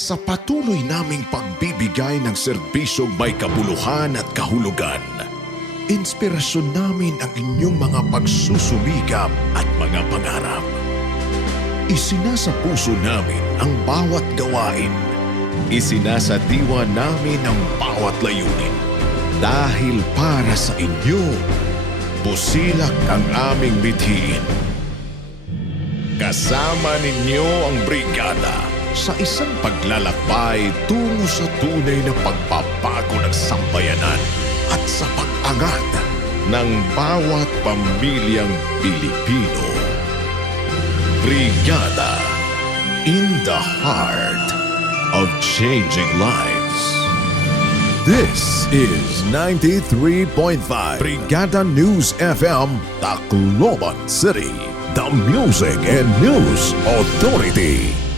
Sa patuloy naming pagbibigay ng serbisyong may kabuluhan at kahulugan, inspirasyon namin ang inyong mga pagsusumikap at mga pangarap. Isinasa puso namin ang bawat gawain. Isinasa diwa namin ang bawat layunin. Dahil para sa inyo, busilak ang aming mithiin. Kasama ninyo ang Brigada sa isang paglalakbay tungo sa tunay na pagbabago ng sambayanan at sa pag-angat ng bawat pamilyang Pilipino. Brigada, in the heart of changing lives. This is 93.5 Brigada News FM Tacloban City, the Music and News Authority.